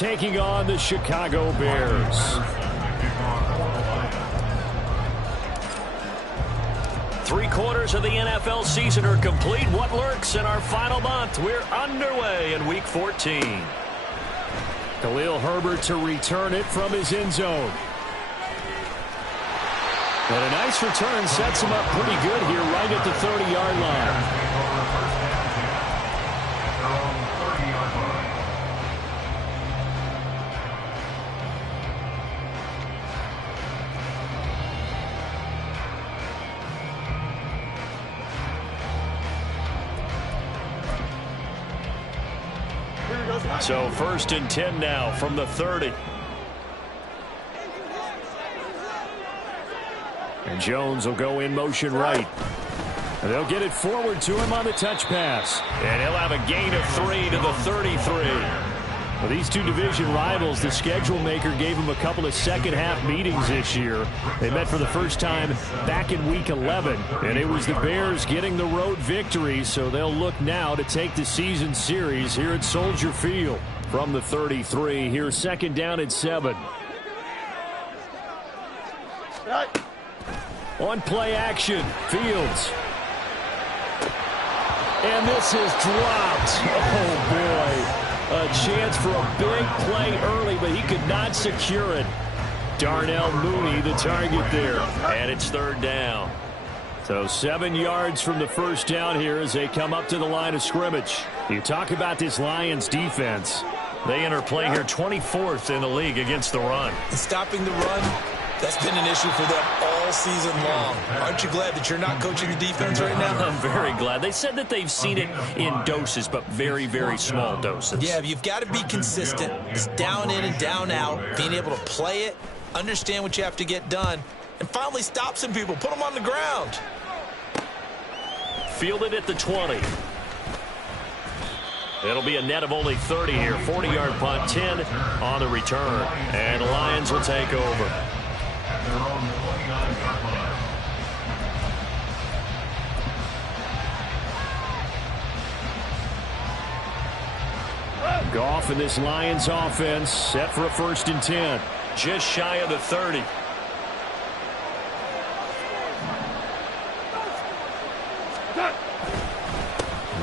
taking on the Chicago Bears. 3/4 of the NFL season are complete. What lurks in our final month? We're underway in Week 14. Khalil Herbert to return it from his end zone. And a nice return sets him up pretty good here right at the 30-yard line. So 1st and 10 now from the 30. And Jones will go in motion right. And they'll get it forward to him on the touch pass. And he'll have a gain of 3 to the 33. Well, these two division rivals, the schedule maker gave them a couple of second-half meetings this year. They met for the first time back in Week 11, and it was the Bears getting the road victory, so they'll look now to take the season series here at Soldier Field. From the 33, here's 2nd down and 7. On play action, Fields. And this is dropped. Oh, boy. A chance for a big play early, but he could not secure it. Darnell Mooney, the target there. And it's 3rd down. So 7 yards from the first down here as they come up to the line of scrimmage. You talk about this Lions defense. They enter play here 24th in the league against the run. Stopping the run, that's been an issue for them all season long. Aren't you glad that you're not coaching the defense right now? I'm very glad. They said that they've seen it in doses, but very, very small doses. Yeah, you've got to be consistent. It's down in and down out, being able to play it, understand what you have to get done, and finally stop some people, put them on the ground. Fielded at the 20. It'll be a net of only 30 here. 40-yard punt, 10 on the return. And the Lions will take over. Goff and this Lions offense set for a 1st and 10. Just shy of the 30.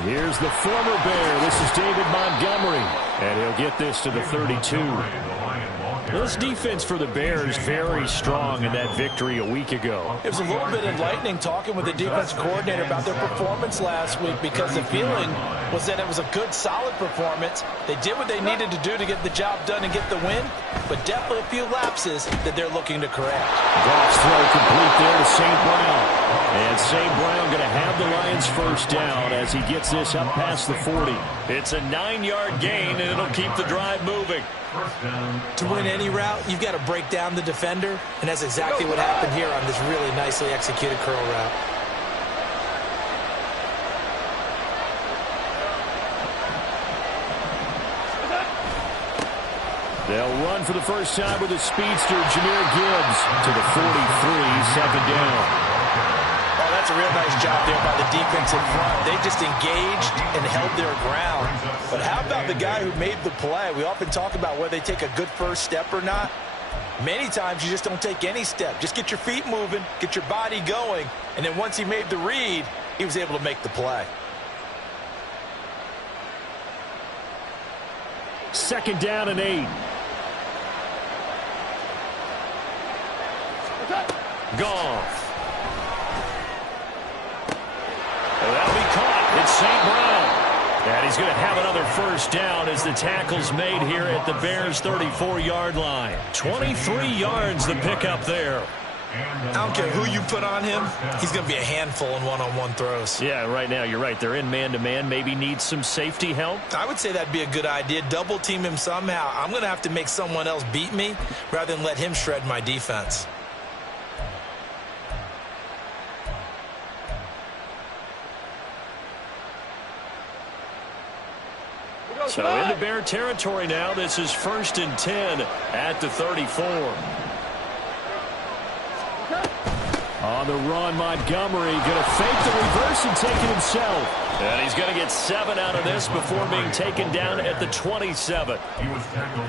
Here's the former Bear. This is David Montgomery. And he'll get this to the 32. This defense for the Bears very strong in that victory a week ago. It was a little bit enlightening talking with the defense coordinator about their performance last week, because the feeling was that it was a good, solid performance. They did what they needed to do to get the job done and get the win, but definitely a few lapses that they're looking to correct. Goff's throw complete there to St. Brown. And St. Brown going to have the Lions 1st down as he gets this up past the 40. It's a 9-yard gain, and it'll keep the drive moving. To win any route, you've got to break down the defender, and that's exactly what happened here on this really nicely executed curl route. They'll run for the first time with a speedster, Jahmyr Gibbs, to the 43, 2nd down. Oh, that's a real nice job there by the defense in front. They just engaged and held their ground. But how about the guy who made the play? We often talk about whether they take a good first step or not. Many times you just don't take any step. Just get your feet moving, get your body going, and then once he made the read, he was able to make the play. 2nd down and 8. Goff. Well, that'll be caught. It's St. Brown. And he's going to have another 1st down as the tackle's made here at the Bears' 34-yard line. 23 yards the pickup there. I don't care who you put on him, he's going to be a handful in one-on-one throws. Yeah, right now you're right. They're in man-to-man. Maybe needs some safety help. I would say that'd be a good idea. Double team him somehow. I'm going to have to make someone else beat me rather than let him shred my defense. So into Bear territory now. This is 1st and 10 at the 34. On the run, Montgomery going to fake the reverse and take it himself. And he's going to get 7 out of this before being taken down at the 27.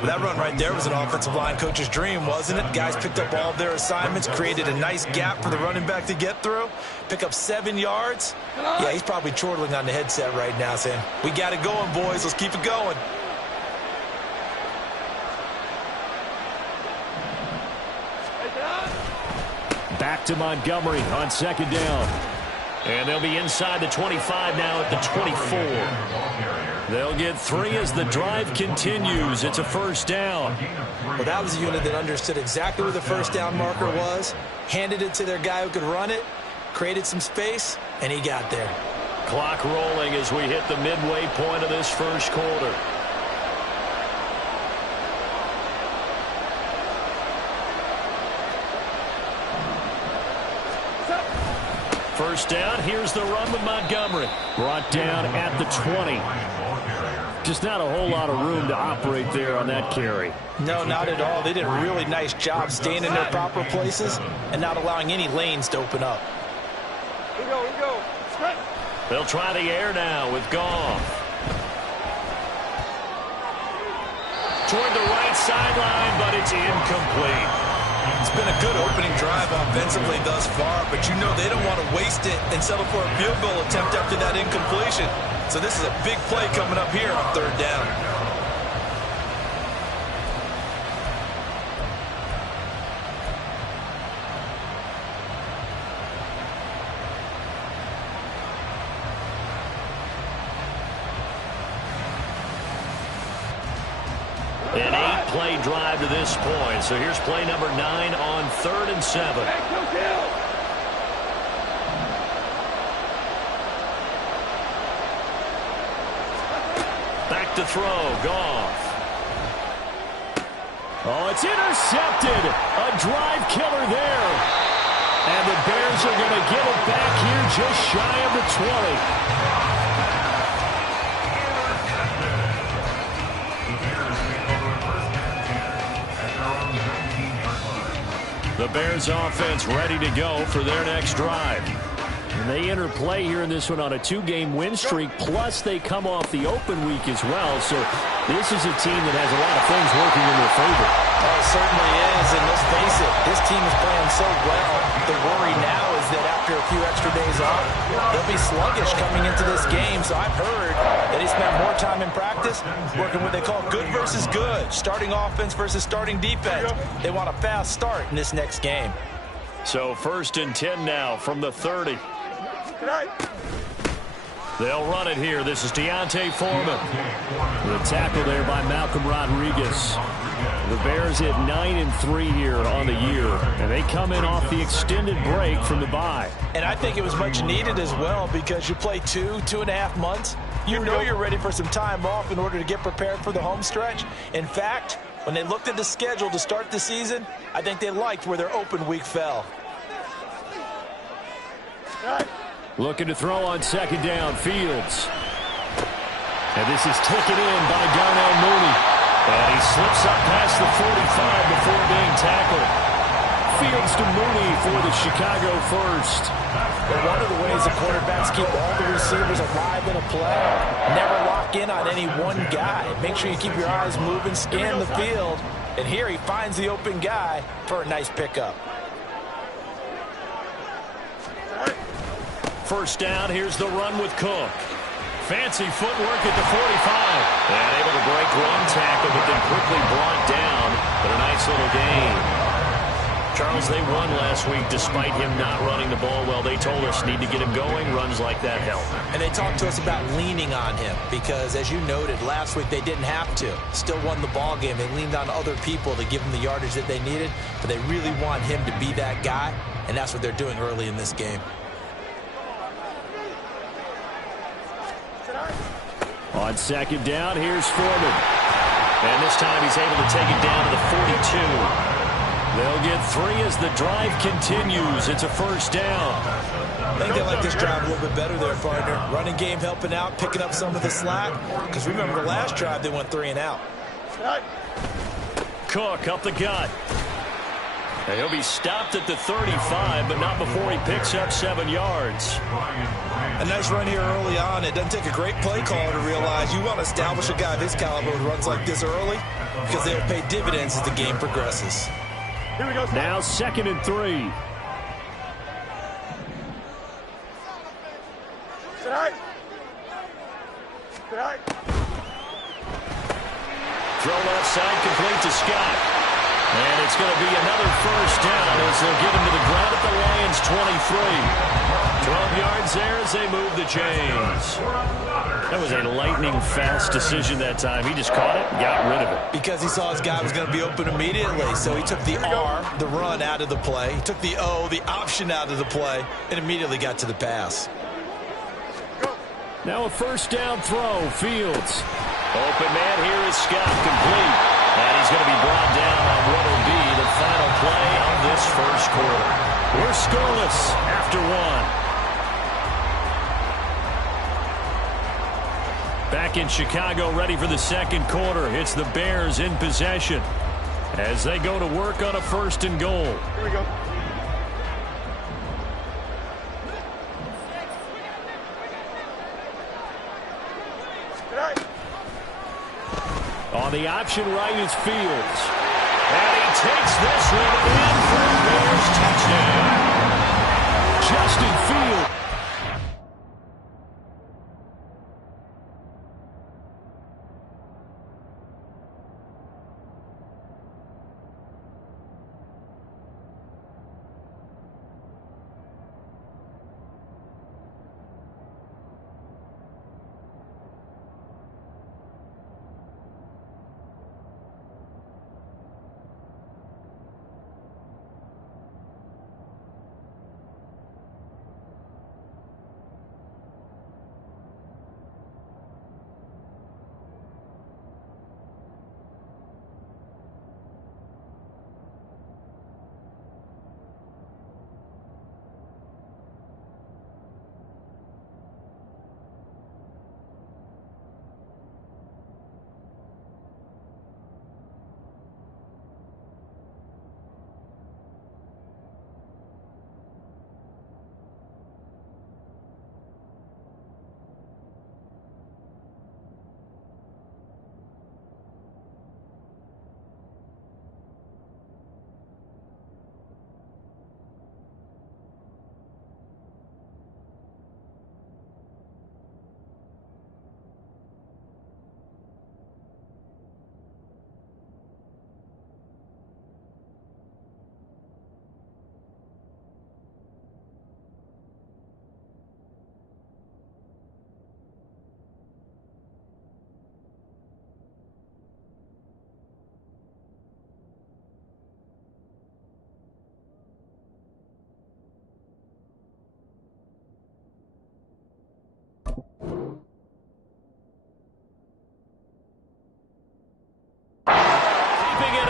That run right there was an offensive line coach's dream, wasn't it? Guys picked up all of their assignments, created a nice gap for the running back to get through, pick up 7 yards. Yeah, he's probably chortling on the headset right now saying, we got it going, boys. Let's keep it going. Back to Montgomery on second down. And they'll be inside the 25 now at the 24. They'll get 3 as the drive continues. It's a first down. Well, that was a unit that understood exactly where the first down marker was, handed it to their guy who could run it, created some space, and he got there. Clock rolling as we hit the midway point of this first quarter. First down, here's the run with Montgomery. Brought down at the 20. Just not a whole lot of room to operate there on that carry. No, not at all. They did a really nice job staying in their proper places and not allowing any lanes to open up. We go. They'll try the air now with Goff. Toward the right sideline, but it's incomplete. It's been a good opening drive offensively thus far, but you know they don't want to waste it and settle for a field goal attempt after that incompletion. So this is a big play coming up here on third down. An 8-play drive to this point. So here's play number 9 on 3rd and 7. Back to throw. Goff. Oh, it's intercepted. A drive killer there. And the Bears are going to get it back here just shy of the 20. The Bears offense ready to go for their next drive. And they enter play here in this one on a 2-game win streak, plus they come off the open week as well. So this is a team that has a lot of things working in their favor. Oh, it certainly is, and let's face it, this team is playing so well. The worry now is that after a few extra days off, they'll be sluggish coming into this game. So I've heard that he spent more time in practice working what they call good versus good, starting offense versus starting defense. They want a fast start in this next game. So 1st and 10 now from the 30. They'll run it here. This is Deontay Foreman. The tackle there by Malcolm Rodriguez. The Bears at 9-3 here on the year, and they come in off the extended break from the bye. And I think it was much needed as well, because you play 2.5 months. You know you're ready for some time off in order to get prepared for the home stretch. In fact, when they looked at the schedule to start the season, I think they liked where their open week fell. Looking to throw on second down, Fields. And this is taken in by Darnell Mooney. And he slips up past the 45 before being tackled. Fields to Mooney for the Chicago first. But one of the ways the quarterbacks keep all the receivers alive in a play, never lock in on any one guy. Make sure you keep your eyes moving, scan the field. And here he finds the open guy for a nice pickup. First down, here's the run with Cook. Fancy footwork at the 45. And able to break one tackle, but then quickly brought down. But a nice little gain. Charles, they won last week despite him not running the ball well. They told us need to get him going. Runs like that help. And they talked to us about leaning on him because, as you noted, last week they didn't have to. Still won the ball game. They leaned on other people to give them the yardage that they needed. But they really want him to be that guy, and that's what they're doing early in this game. On second down, here's Foreman. And this time he's able to take it down to the 42. They'll get 3 as the drive continues. It's a first down. I think they like this drive a little bit better there, partner. Running game helping out, picking up some of the slack. Because remember, the last drive they went 3 and out. Cook up the gut. And he'll be stopped at the 35, but not before he picks up 7 yards. A nice run here early on. It doesn't take a great play caller to realize you want to establish a guy of his caliber who runs like this early because they'll pay dividends as the game progresses. Here we go. Now 2nd and 3. Tonight. Tonight. Throw left side, complete to Scott. And it's going to be another first down as they'll get him to the ground at the Lions' 23. 12 yards there as they move the chains. That was a lightning-fast decision that time. He just caught it and got rid of it. Because he saw his guy was going to be open immediately, so he took the R, the run, out of the play. He took the O, the option, out of the play, and immediately got to the pass. Now a first down throw. Fields. Open man here is Scott, complete. And he's going to be brought down on what will be the final play of this first quarter. We're scoreless after 1. Back in Chicago, ready for the second quarter. It's the Bears in possession as they go to work on a 1st and goal. Here we go. Tonight. On the option right is Fields. And he takes this one in for a Bears touchdown. Justin Fields.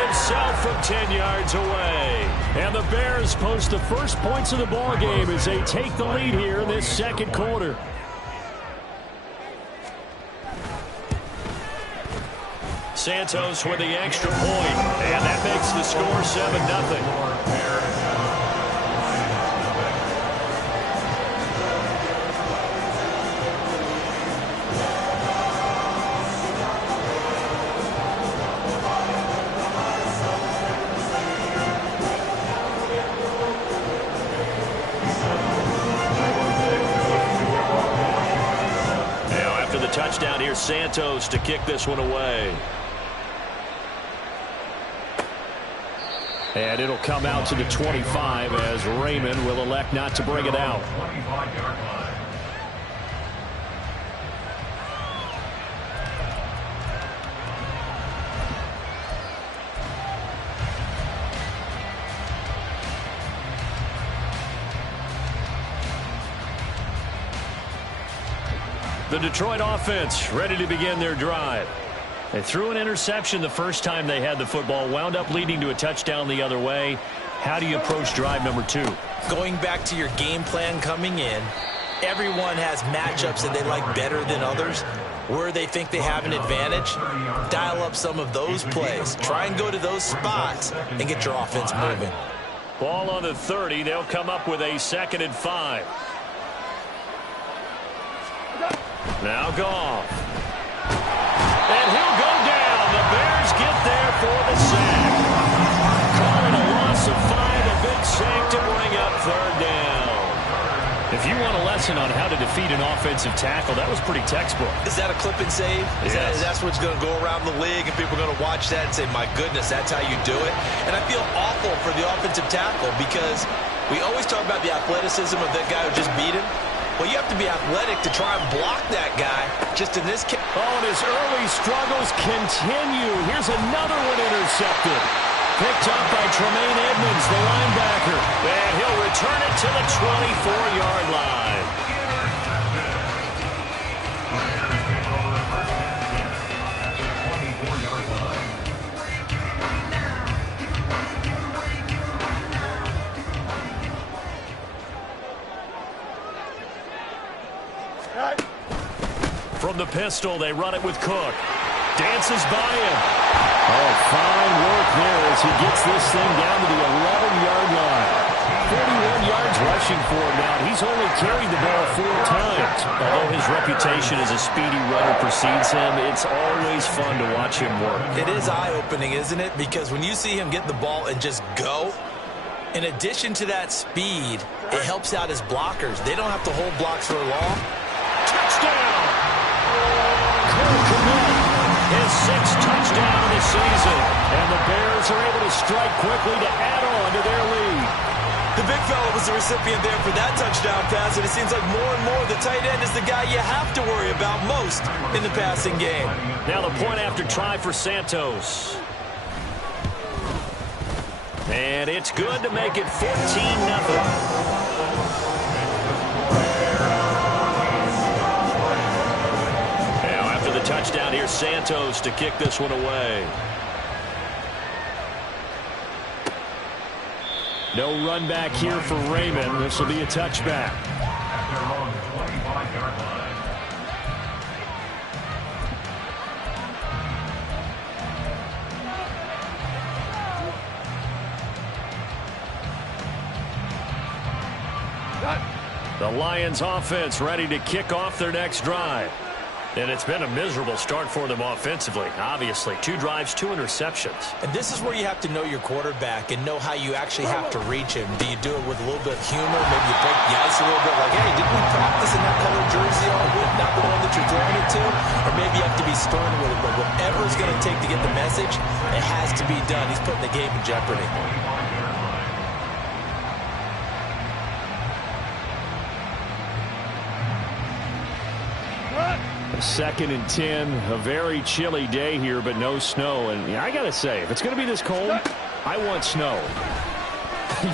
Himself from 10 yards away. And the Bears post the first points of the ball game as they take the lead here in this second quarter. Santos with the extra point, and that makes the score 7-0. Touchdown here, Santos to kick this one away. And it'll come out to the 25 as Raymond will elect not to bring it out. The Detroit offense ready to begin their drive. They threw an interception the first time they had the football, wound up leading to a touchdown the other way. How do you approach drive number 2? Going back to your game plan coming in, everyone has matchups that they like better than others. Where they think they have an advantage, dial up some of those plays. Try and go to those spots and get your offense moving. Ball on the 30. They'll come up with a 2nd and 5. Now Goff. And he'll go down. The Bears get there for the sack. Calling a loss of 5. A big sack to bring up 3rd down. If you want a lesson on how to defeat an offensive tackle, that was pretty textbook. Is that a clip and save? Yes. That's what's going to go around the league, and people are going to watch that and say, my goodness, that's how you do it? And I feel awful for the offensive tackle because we always talk about the athleticism of that guy who just beat him. Well, you have to be athletic to try and block that guy. Just in this case. Oh, and his early struggles continue. Here's another one intercepted. Picked up by Tremaine Edmonds, the linebacker. And he'll return it to the 24-yard line. From the pistol, they run it with Cook. Dances by him. Oh, fine work there as he gets this thing down to the 11-yard line. 41 yards rushing for him now. He's only carried the ball 4 times. Although his reputation as a speedy runner precedes him, it's always fun to watch him work. It is eye-opening, isn't it? Because when you see him get the ball and just go, in addition to that speed, it helps out his blockers. They don't have to hold blocks for long. Touchdown! Cole Kmet, his 6th touchdown of the season. And the Bears are able to strike quickly to add on to their lead. The big fella was the recipient there for that touchdown pass, and it seems like more and more the tight end is the guy you have to worry about most in the passing game. Now the point after try for Santos. And it's good to make it 14-0. Touchdown here, Santos to kick this one away. No run back here for Raymond. This will be a touchback. The Lions offense ready to kick off their next drive. And it's been a miserable start for them offensively. Obviously, 2 drives, 2 interceptions. And this is where you have to know your quarterback and know how you actually have to reach him. Do you do it with a little bit of humor? Maybe you break the ice a little bit like, hey, didn't we practice in that color jersey all week, not the one that you're throwing it to? Or maybe you have to be stern with it. But whatever it's going to take to get the message, it has to be done. He's putting the game in jeopardy. 2nd and 10, a very chilly day here, but no snow. And I got to say, if it's going to be this cold, I want snow.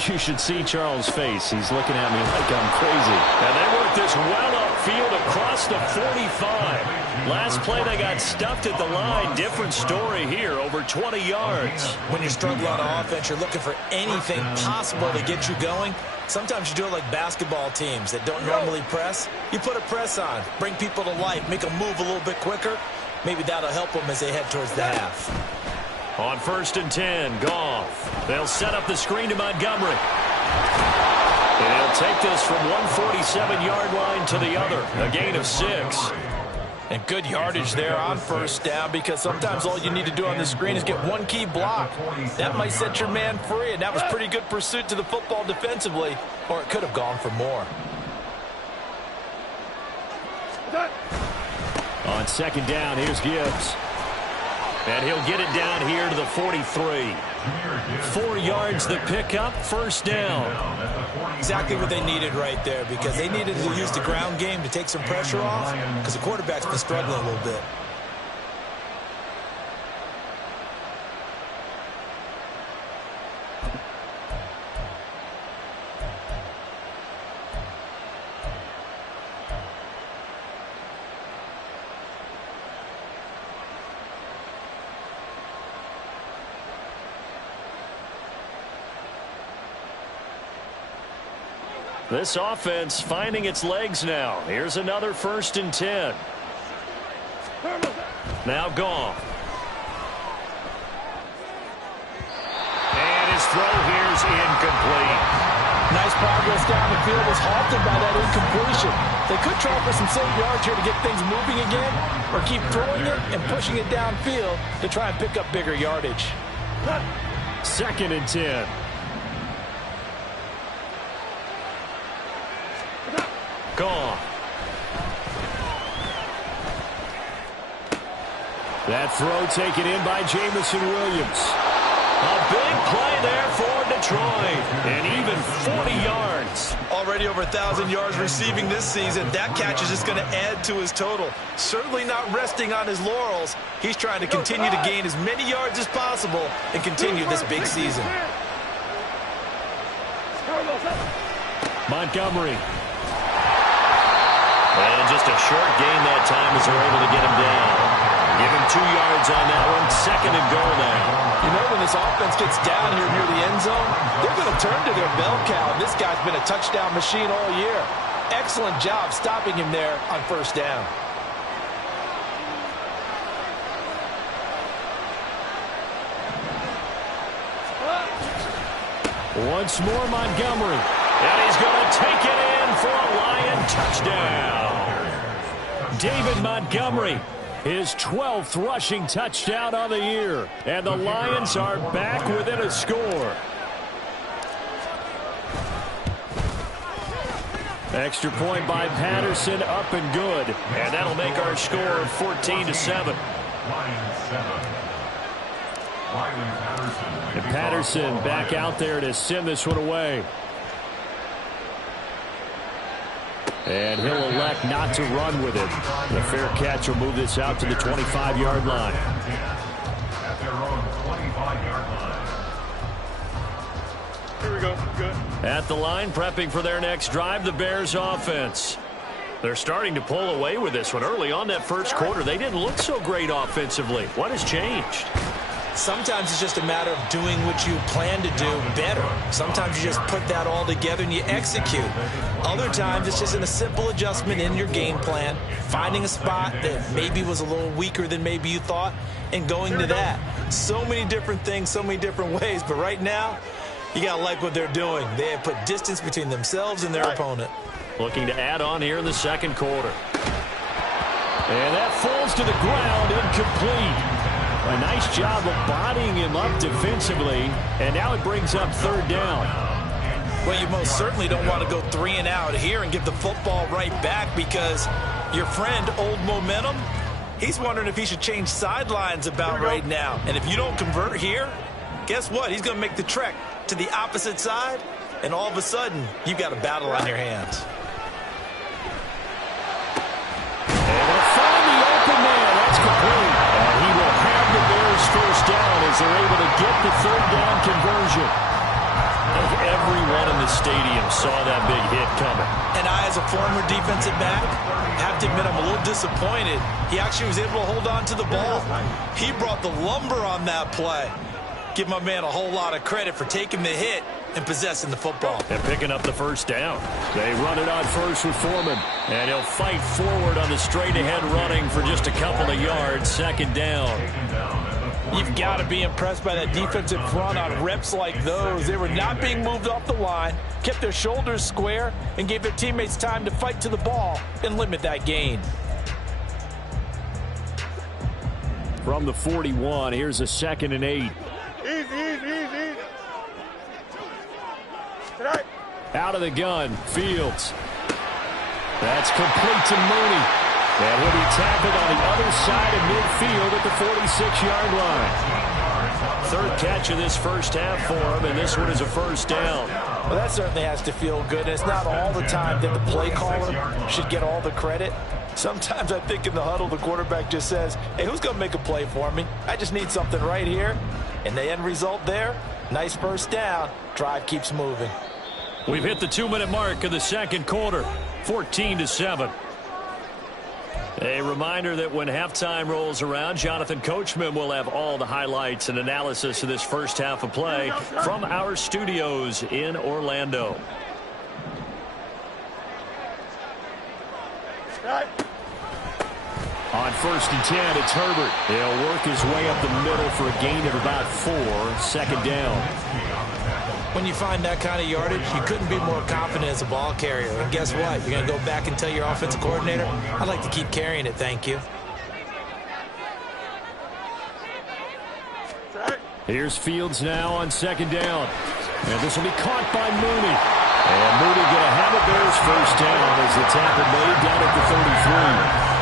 You should see Charles' face. He's looking at me like I'm crazy. And they work this well upfield across the 45. Last play, they got stuffed at the line. Different story here, over 20 yards. When you're struggling on offense, you're looking for anything possible to get you going. Sometimes you do it like basketball teams that don't normally press. You put a press on, bring people to life, make them move a little bit quicker. Maybe that'll help them as they head towards the half. On 1st and 10, Goff. They'll set up the screen to Montgomery. And he'll take this from 147-yard line to the other. A gain of 6. And good yardage there on 1st down, because sometimes all you need to do on the screen is get one key block. That might set your man free, and that was pretty good pursuit to the football defensively, or it could have gone for more. On 2nd down, here's Gibbs. And he'll get it down here to the 43. 4 yards the pickup, 1st down. Exactly what they needed right there, because they needed to use the ground game to take some pressure off, because the quarterback's been struggling a little bit. This offense finding its legs now. Here's another 1st and 10. Now Goff. And his throw here's incomplete. Nice progress down the field was halted by that incompletion. They could try for some save yards here to get things moving again, or keep throwing it and pushing it downfield to try and pick up bigger yardage. 2nd and 10. Gone. That throw taken in by Jamison Williams. A big play there for Detroit. And even 40 yards. Already over 1,000 yards receiving this season. That catch is just going to add to his total. Certainly not resting on his laurels. He's trying to continue to gain as many yards as possible and continue this big season. Montgomery. And just a short gain that time as they're able to get him down. Give him 2 yards on that one. 2nd and goal now. You know, when this offense gets down here near the end zone, they're going to turn to their bell cow. This guy's been a touchdown machine all year. Excellent job stopping him there on 1st down. Once more, Montgomery. And he's going to take it in for a Lion touchdown. David Montgomery, his 12th rushing touchdown on the year. And the Lions are back within a score. Extra point by Patterson, up and good. And that'll make our score 14-7. And Patterson back out there to send this one away. And he'll elect not to run with it. The fair catch will move this out to the 25-yard line. At their own 25-yard line. Here we go. Good. At the line, prepping for their next drive, the Bears offense. They're starting to pull away with this one. Early on that first quarter, they didn't look so great offensively. What has changed? Sometimes it's just a matter of doing what you plan to do better. Sometimes you just put that all together and you execute. Other times it's just a simple adjustment in your game plan, finding a spot that maybe was a little weaker than maybe you thought, and going to that. So many different things, so many different ways, but right now, you got to like what they're doing. They have put distance between themselves and their opponent. Looking to add on here in the second quarter. And that falls to the ground, incomplete. A nice job of bodying him up defensively, and now it brings up 3rd down. Well, you most certainly don't want to go 3 and out here and give the football right back, because your friend, Old Momentum, he's wondering if he should change sidelines about right now. And if you don't convert here, guess what? He's going to make the trek to the opposite side, and all of a sudden, you've got a battle on your hands. And they'll find the open man. That's complete. And he will have the Bears 1st down as they're able to get the 3rd down conversion. I think everyone in the stadium saw that big hit coming. And I, as a former defensive back, have to admit I'm a little disappointed. He actually was able to hold on to the ball. He brought the lumber on that play. Give my man a whole lot of credit for taking the hit and possessing the football. And picking up the 1st down. They run it on first with Foreman. And he'll fight forward on the straight-ahead running for just a couple of yards. 2nd down. You've got to be impressed by that defensive front on reps like those. They were not being moved off the line, kept their shoulders square, and gave their teammates time to fight to the ball and limit that gain. From the 41, here's a 2nd and 8. Easy. Tonight. Out of the gun, Fields. That's complete to Mooney. And he'll be tackled on the other side of midfield at the 46-yard line. 3rd catch of this first half for him, and this one is a 1st down. Well, that certainly has to feel good. And it's not all the time that the play caller should get all the credit. Sometimes I think in the huddle, the quarterback just says, hey, who's going to make a play for me? I just need something right here. And the end result there, nice 1st down. Drive keeps moving. We've hit the 2-minute mark of the second quarter, 14-7. A reminder that when halftime rolls around, Jonathan Coachman will have all the highlights and analysis of this first half of play from our studios in Orlando. On first and 10. It's Herbert. He'll work his way up the middle for a gain of about 4. Second down. When you find that kind of yardage, you couldn't be more confident as a ball carrier. And guess what? You're going to go back and tell your offensive coordinator, I'd like to keep carrying it, thank you. Here's Fields now on second down. And this will be caught by Mooney. And Mooney going to have it. Bears first down as the tackle made down at the 33.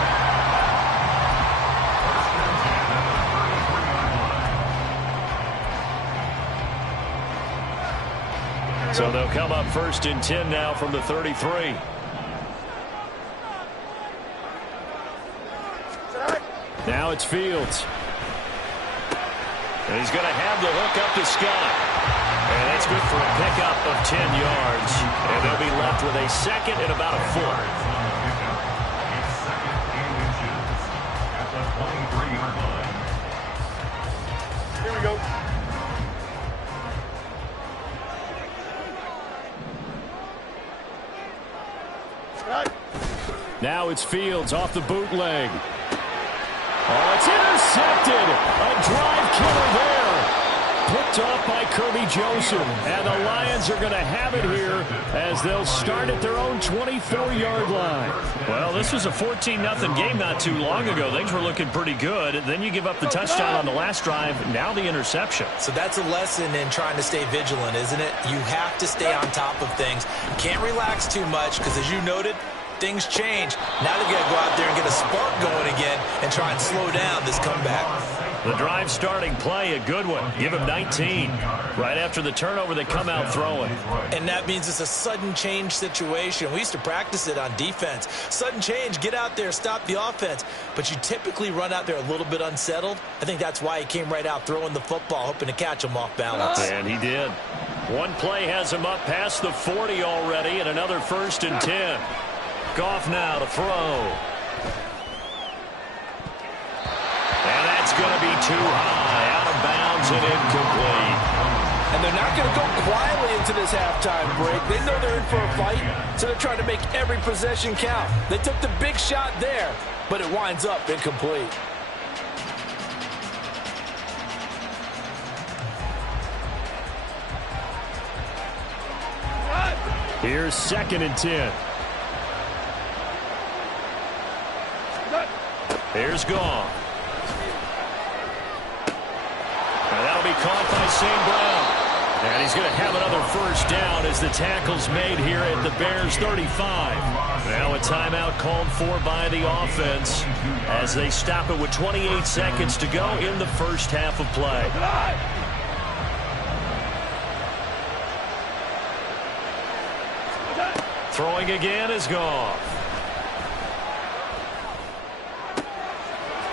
So they'll come up first and 10 now from the 33. Now it's Fields. And he's going to have the hook up to Scott. And that's good for a pickup of 10 yards. And they'll be left with a second and about a foot. Here we go. Now it's Fields off the bootleg. Oh, it's intercepted. A drive killer there. Picked off by Kirby Joseph. And the Lions are going to have it here as they'll start at their own 24-yard line. Well, this was a 14-0 game not too long ago. Things were looking pretty good. Then you give up the touchdown on the last drive. Now the interception. So that's a lesson in trying to stay vigilant, isn't it? You have to stay on top of things. You can't relax too much because, as you noted, things change. Now they've got to go out there and get a spark going again and try and slow down this comeback. The drive starting play, a good one. Give him 19. Right after the turnover, they come out throwing. And that means it's a sudden change situation. We used to practice it on defense. Sudden change, get out there, stop the offense. But you typically run out there a little bit unsettled. I think that's why he came right out throwing the football, hoping to catch him off balance. And he did. One play has him up past the 40 already, and another first and 10. Goff now to throw. And that's going to be too high, out of bounds and incomplete. And they're not going to go quietly into this halftime break. They know they're in for a fight, so they're trying to make every possession count. They took the big shot there, but it winds up incomplete. Here's second and 10. Here's Goff. And that'll be caught by St. Brown. And he's going to have another first down as the tackle's made here at the Bears 35. Now a timeout called for by the offense as they stop it with 28 seconds to go in the first half of play. Throwing again is Goff.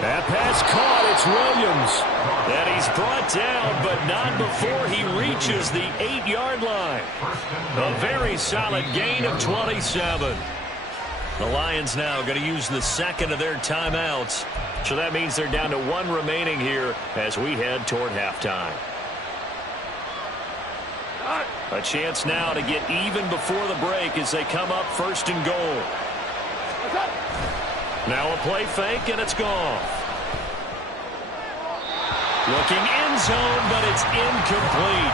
That pass caught. It's Williams. And he's brought down, but not before he reaches the 8-yard line. A very solid gain of 27. The Lions now going to use the second of their timeouts. So that means they're down to one remaining here as we head toward halftime. A chance now to get even before the break as they come up first and goal. Now a play fake, and it's Goff. Looking end zone, but it's incomplete.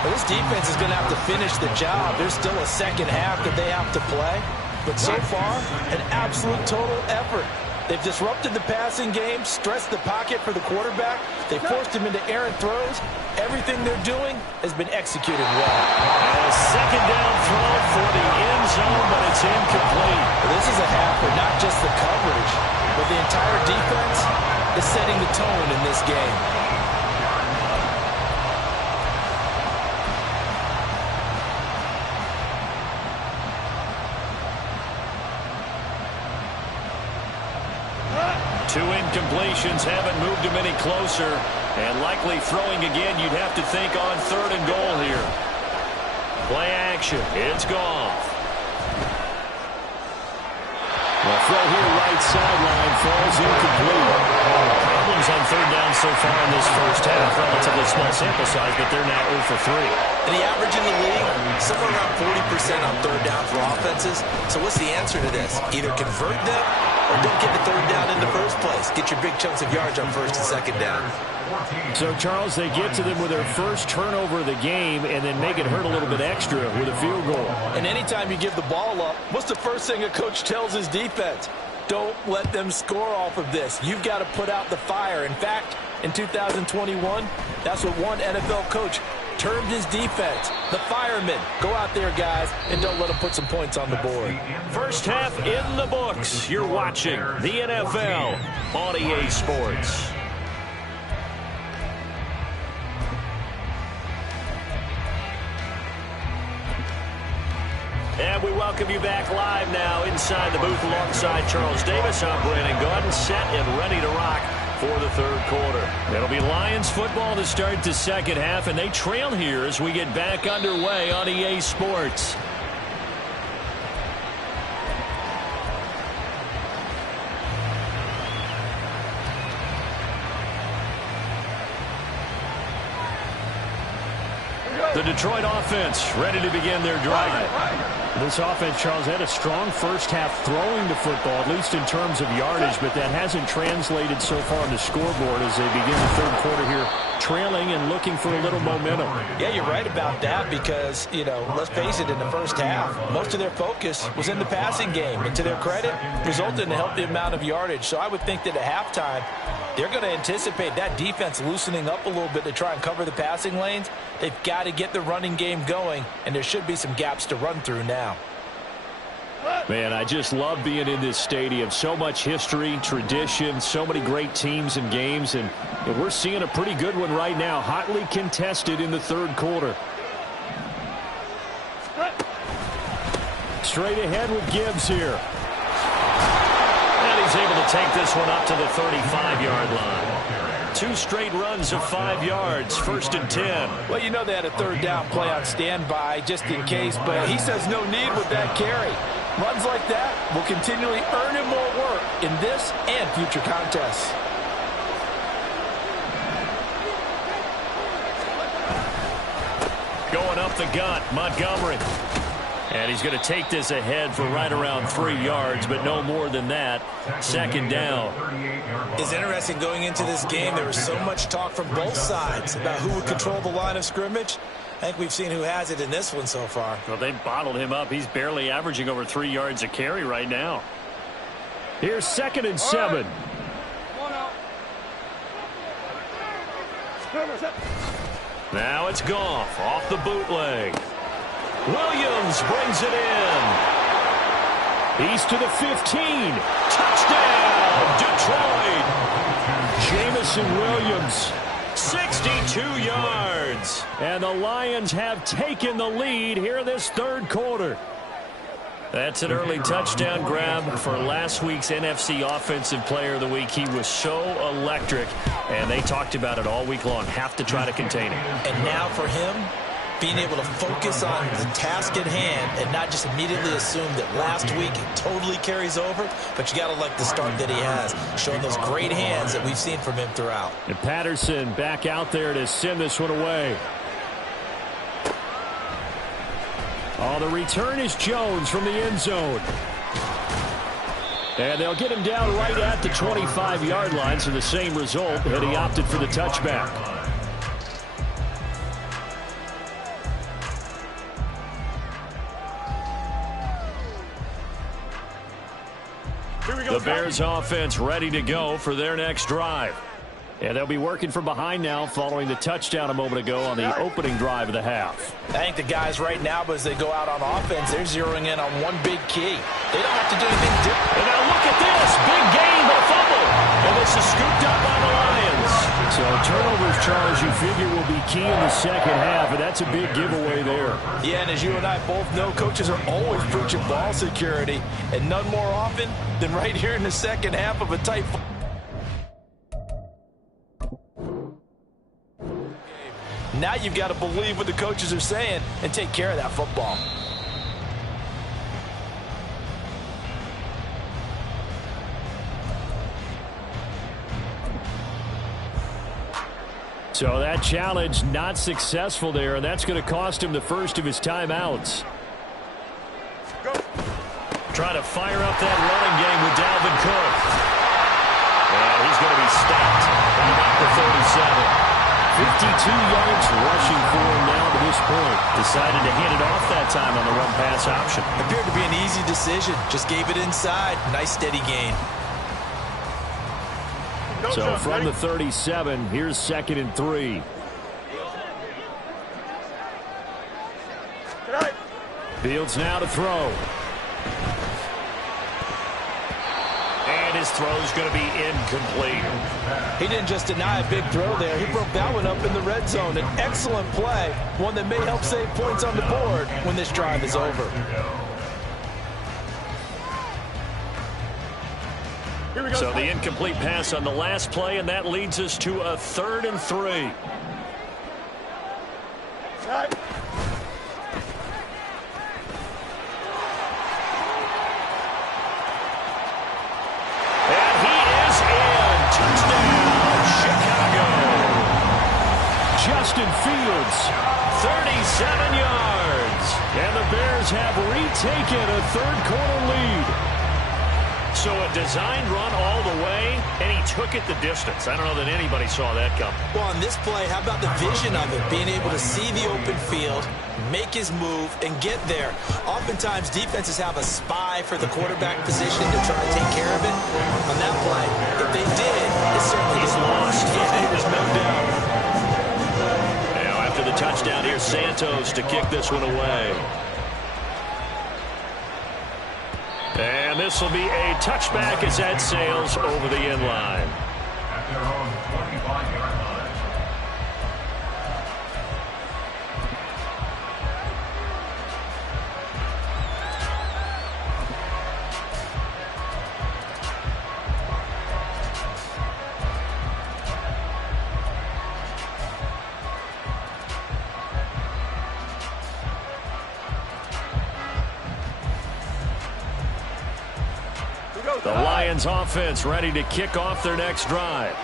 Well, this defense is going to have to finish the job. There's still a second half that they have to play. But so far, an absolute total effort. They've disrupted the passing game, stressed the pocket for the quarterback. They forced him into errant throws. Everything they're doing has been executed well. And a second down throw for the end zone, but it's incomplete. Well, this is a half where not just the coverage, but the entire defense is setting the tone in this game. Two incompletions haven't moved him any closer. And likely throwing again, you'd have to think on third and goal here. Play action. It's Goff. The throw here right sideline falls incomplete. problems on third down so far in this first half. Relatively small sample size, but they're now 0 for 3. And the average in the league, somewhere around 40% on third down for offenses. So what's the answer to this? Either convert them or don't get the third down in the first place. Get your big chunks of yards on first and second down. So, Charles, they get to them with their first turnover of the game and then make it hurt a little bit extra with a field goal. And anytime you give the ball up, what's the first thing a coach tells his defense? Don't let them score off of this. You've got to put out the fire. In fact, in 2021, that's what one NFL coach termed his defense, the firemen. Go out there, guys, and don't let them put some points on the board. First half in the books. You're watching the NFL on EA Sports. And we welcome you back live now inside the booth alongside Charles Davis. I'm Brandon Gaudin, set and ready to rock for the third quarter. It'll be Lions football to start the second half, and they trail here as we get back underway on EA Sports. The Detroit offense ready to begin their drive. This offense, Charles, had a strong first half throwing the football, at least in terms of yardage, but that hasn't translated so far on the scoreboard as they begin the third quarter here, trailing and looking for a little momentum. Yeah, you're right about that because, let's face it, in the first half, most of their focus was in the passing game. And to their credit, resulted in a healthy amount of yardage. So I would think that at halftime, they're going to anticipate that defense loosening up a little bit to try and cover the passing lanes. They've got to get the running game going, and there should be some gaps to run through now. Man, I just love being in this stadium. So much history, tradition, so many great teams and games, and we're seeing a pretty good one right now, hotly contested in the third quarter. Straight ahead with Gibbs here. And he's able to take this one up to the 35-yard line. 2 straight runs of 5 yards, 1st and 10. Well, they had a third down play on standby just in case, but he says no need with that carry. Runs like that will continually earn him more work in this and future contests. Going up the gut, Montgomery. And he's going to take this ahead for right around 3 yards, but no more than that. 2nd down. It's interesting going into this game. There was so much talk from both sides about who would control the line of scrimmage. I think we've seen who has it in this one so far. Well, they bottled him up. He's barely averaging over 3 yards a carry right now. Here's 2nd and 7. Now it's Goff off the bootleg. Williams brings it in. He's to the 15. Touchdown, Detroit. Jamison Williams. 62 yards. And the Lions have taken the lead here in this third quarter. That's an early touchdown grab for last week's NFC Offensive Player of the Week. He was so electric, and they talked about it all week long. Have to try to contain him. And now for him, being able to focus on the task at hand and not just immediately assume that last week it totally carries over, but you got to like the start that he has, showing those great hands that we've seen from him throughout. And Patterson back out there to send this one away. Oh, the return is Jones from the end zone. And they'll get him down right at the 25-yard line, so the same result, and he opted for the touchback. The Bears offense ready to go for their next drive. And they'll be working from behind now following the touchdown a moment ago on the opening drive of the half. I think the guys right now, as they go out on offense, they're zeroing in on one big key. They don't have to do anything different. And now look at this. Big gain, but a fumble. And this is scooped up by the Lions. So turnovers, Charles, you figure will be key in the second half, and that's a big giveaway there. Yeah, and as you and I both know, coaches are always preaching ball security, and none more often than right here in the second half of a tight game. Now you've got to believe what the coaches are saying and take care of that football. So that challenge not successful there, and that's going to cost him the first of his timeouts. Go. Trying to fire up that running game with Dalvin Cook. And he's going to be stopped at about the 37. 52 yards rushing for him now to this point. Decided to hand it off that time on the run-pass option. Appeared to be an easy decision. Just gave it inside. Nice steady gain. So from the 37, here's 2nd and 3. Fields now to throw. And his throw's going to be incomplete. He didn't just deny a big throw there. He broke that one up in the red zone. An excellent play. One that may help save points on the board when this drive is over. So the incomplete pass on the last play, and that leads us to a 3rd and 3. And he is in. Touchdown, Chicago. Justin Fields, 37 yards. And the Bears have retaken a third-quarter lead. So a designed run all the way, and he took it the distance. I don't know that anybody saw that coming. Well, on this play, how about the vision of it? Being able to see the open field, make his move, and get there. Oftentimes, defenses have a spy for the quarterback position to try to take care of it. On that play, if they did, it certainly is lost. Yeah, there's no doubt. Now, after the touchdown, here's Santos to kick this one away. And this will be a touchback as that sails over the end line. At their own 25-yard line. The Lions offense ready to kick off their next drive.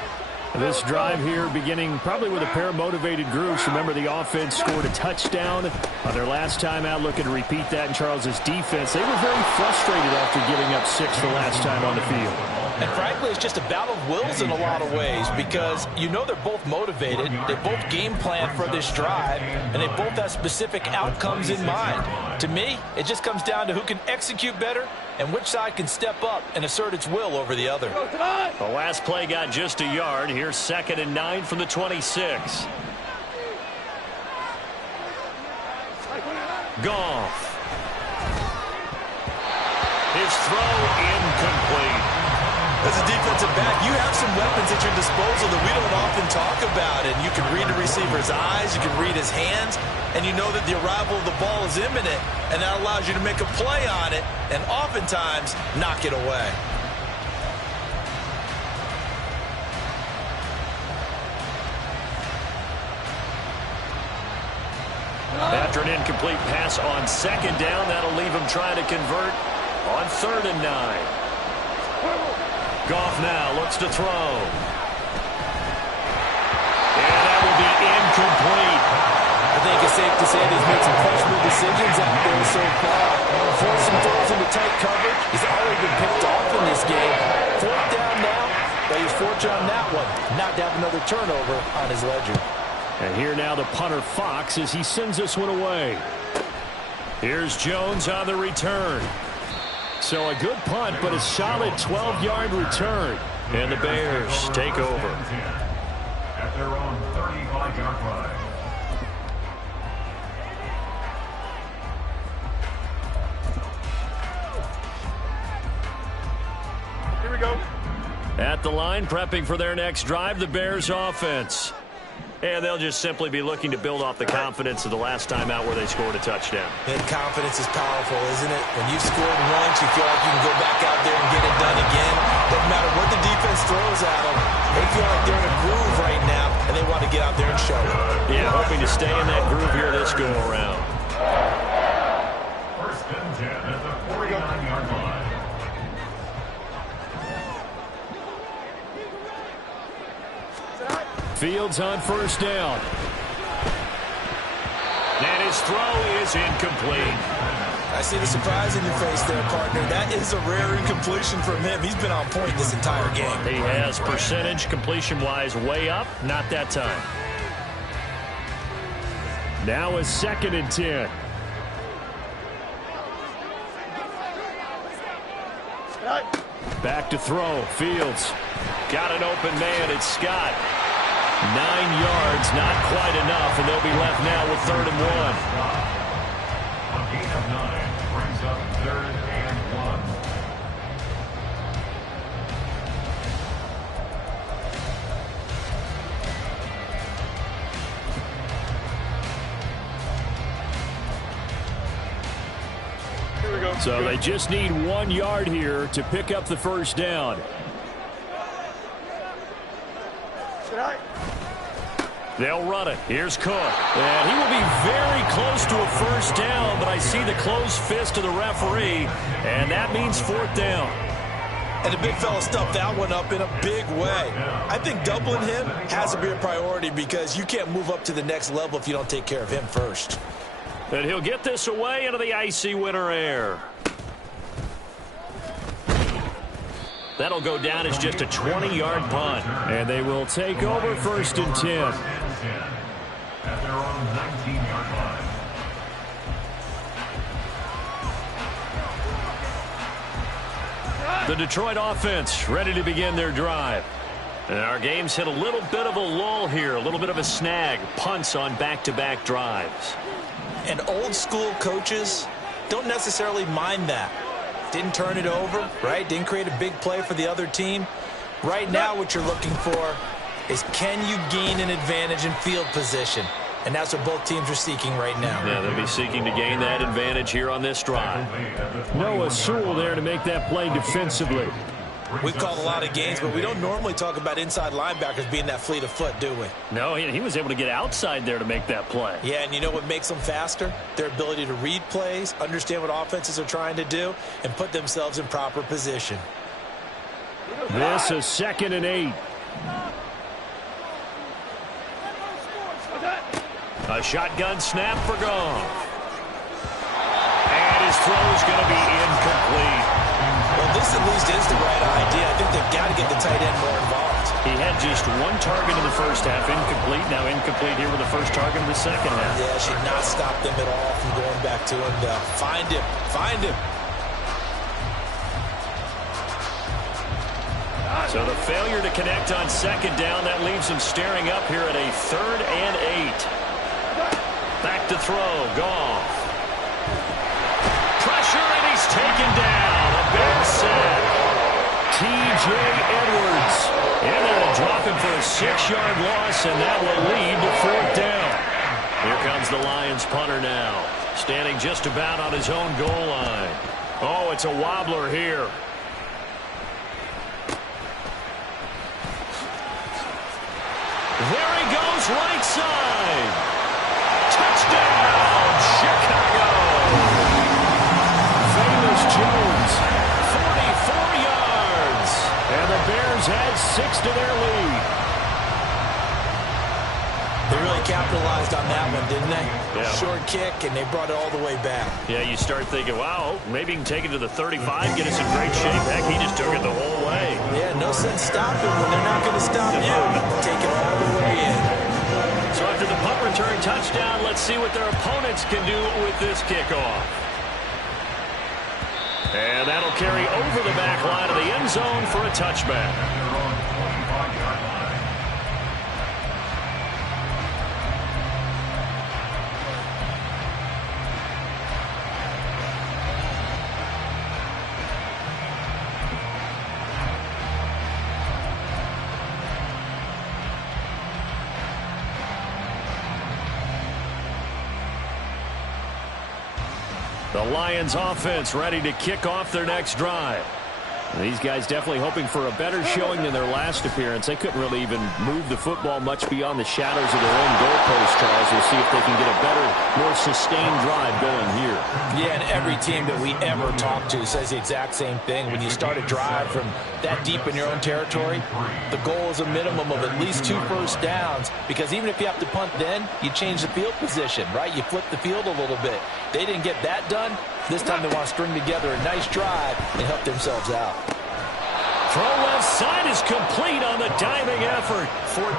This drive here beginning probably with a pair of motivated groups. Remember, the offense scored a touchdown on their last time out, looking to repeat that in Charles's defense. They were very frustrated after giving up 6 the last time on the field. And frankly, it's just a battle of wills in a lot of ways because you know they're both motivated. They both game plan for this drive, and they both have specific outcomes in mind. To me, it just comes down to who can execute better and which side can step up and assert its will over the other. The last play got just a yard. Here's 2nd and 9 from the 26. Goff. His throw incomplete. As a defensive back, you have some weapons at your disposal that we don't often talk about. And you can read the receiver's eyes, you can read his hands, and you know that the arrival of the ball is imminent, and that allows you to make a play on it and oftentimes knock it away. After an incomplete pass on 2nd down, that'll leave him trying to convert on 3rd and 9. Goff now looks to throw. And that will be incomplete. I think it's safe to say that he's made some questionable decisions out there so far. Forcing throws into tight coverage. He's already been picked off in this game. 4th down now, but he's fortunate on that one. Not to have another turnover on his ledger. And here now the punter Fox as he sends this one away. Here's Jones on the return. So a good punt, but a solid 12-yard return. And the Bears take over. At their own 35-yard line. Here we go. At the line, prepping for their next drive, the Bears offense. And they'll just simply be looking to build off the confidence of the last time out where they scored a touchdown. And confidence is powerful, isn't it? When you've scored once, you feel like you can go back out there and get it done again. Doesn't matter what the defense throws at them. They feel like they're in a groove right now, and they want to get out there and show it. Yeah, hoping to stay in that groove here this go-around. 1st and 10 at the 49-yard line. Fields on first down. And his throw is incomplete. I see the surprise in your face there, partner. That is a rare incompletion from him. He's been on point this entire game. He has percentage completion-wise way up. Not that time. Now a 2nd and 10. Back to throw. Fields. Got an open man. It's Scott. 9 yards, not quite enough, and they'll be left now with 3rd and 1. A gain of 9 brings up 3rd and 1. Here we go. So they just need 1 yard here to pick up the first down. They'll run it. Here's Cook. And he will be very close to a first down, but I see the closed fist of the referee, and that means 4th down. And the big fella stuffed that one up in a big way. I think doubling him has to be a priority because you can't move up to the next level if you don't take care of him first. And he'll get this away into the icy winter air. That'll go down as just a 20-yard punt. And they will take over 1st and 10. At their own 19-yard line. The Detroit offense ready to begin their drive. And our game's hit a little bit of a lull here, a little bit of a snag. Punts on back-to-back drives. And old school coaches don't necessarily mind that. Didn't turn it over, right? Didn't create a big play for the other team. Right now what you're looking for is can you gain an advantage in field position? And that's what both teams are seeking right now. Yeah, they'll be seeking to gain that advantage here on this drive. Noah Sewell there to make that play defensively. We've called a lot of games, but we don't normally talk about inside linebackers being that fleet of foot, do we? No, he was able to get outside there to make that play. Yeah, and you know what makes them faster? Their ability to read plays, understand what offenses are trying to do, and put themselves in proper position. This is 2nd and 8. A shotgun snap for Goff. And his throw is going to be incomplete. Well, this at least is the right idea. I think they've got to get the tight end more involved. He had just 1 target in the first half, incomplete. Now incomplete here with the first target in the second half. Yeah, should not stop them at all from going back to him. Find him. Find him. So the failure to connect on 2nd down, that leaves him staring up here at a 3rd and 8. Back to throw. Goff. Pressure, and he's taken down. A big sack. T.J. Edwards. And they'll drop him for a 6-yard loss, and that will lead to 4th down. Here comes the Lions punter now. Standing just about on his own goal line. Oh, it's a wobbler here. There he goes, right side. Touchdown, Chicago. Famous Jones, 44 yards. And the Bears had 6 to their lead. They really capitalized on that one, didn't they? Yeah. Short kick, and they brought it all the way back. Yeah, you start thinking, wow, maybe he can take it to the 35, get us in great shape. Heck, he just took it the whole way. Yeah, no sense stopping when they're not going to stop you. Take it all the way in. So after the punt return touchdown, let's see what their opponents can do with this kickoff. And that'll carry over the back line of the end zone for a touchback. At their own 25-yard line. The Lions offense ready to kick off their next drive. These guys definitely hoping for a better showing than their last appearance. They couldn't really even move the football much beyond the shadows of their own goalpost, Charles. We'll see if they can get a better, more sustained drive going here. Yeah, and every team that we ever talk to says the exact same thing. When you start a drive from that deep in your own territory, the goal is a minimum of at least 2 first downs, because even if you have to punt then, you change the field position, right? You flip the field a little bit. They didn't get that done. This time they want to string together a nice drive and help themselves out. Throw left side is complete on the diving effort.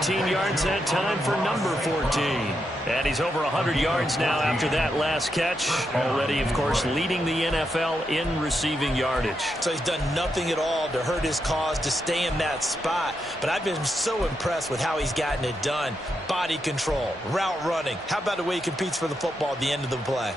14 yards that time for number 14. And he's over 100 yards now after that last catch. Already, of course, leading the NFL in receiving yardage. So he's done nothing at all to hurt his cause, to stay in that spot. But I've been so impressed with how he's gotten it done. Body control, route running. How about the way he competes for the football at the end of the play?